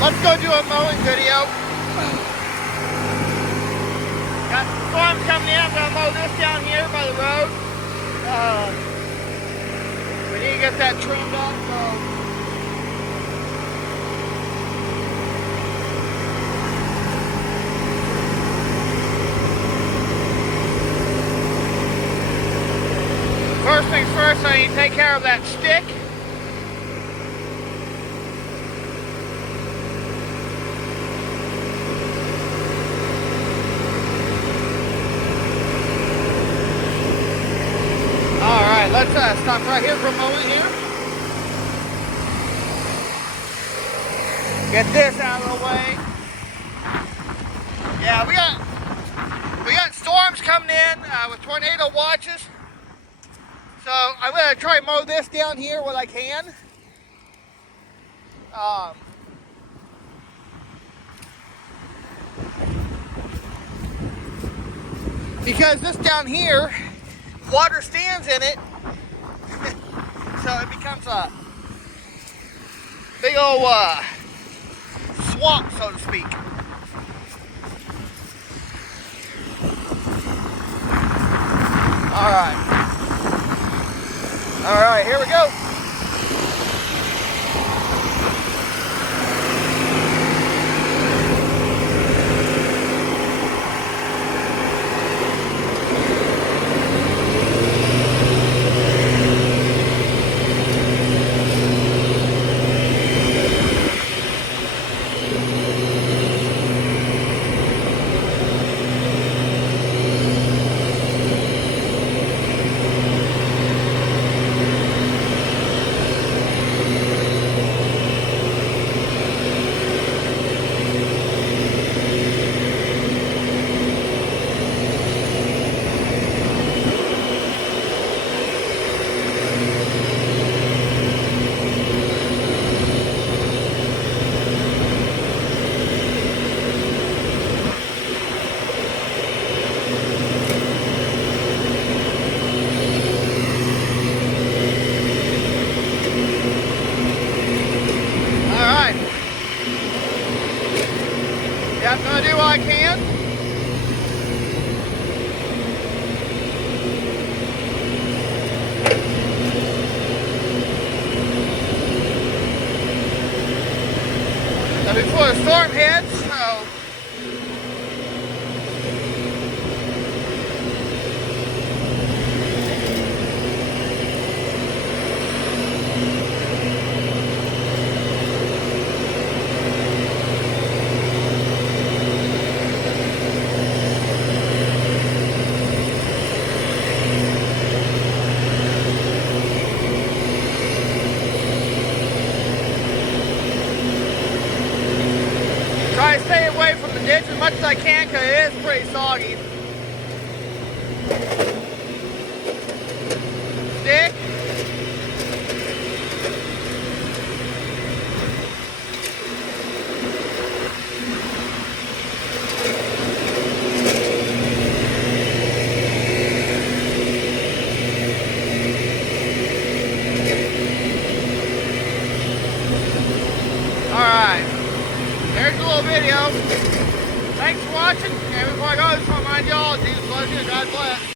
Let's go do a mowing video. Got some storms coming in. I'm gonna mow this down here by the road. We need to get that trimmed up, so. First things first, I need to take care of that stick. Alright, let's stop right here for a moment here. Get this out of the way. Yeah, we got storms coming in with tornado watches. So I'm going to try and mow this down here when I can. Because this down here, water stands in it. So it becomes a big old swamp, so to speak. All right, here we go. Yeah, I'm gonna do what I can. Now before the storm hits, so try to stay away from the ditch as much as I can because it is pretty soggy. Stick. Alright. There's a little video. Thanks for watching. And before I go, I just want to remind y'all, Jesus loves you. God bless.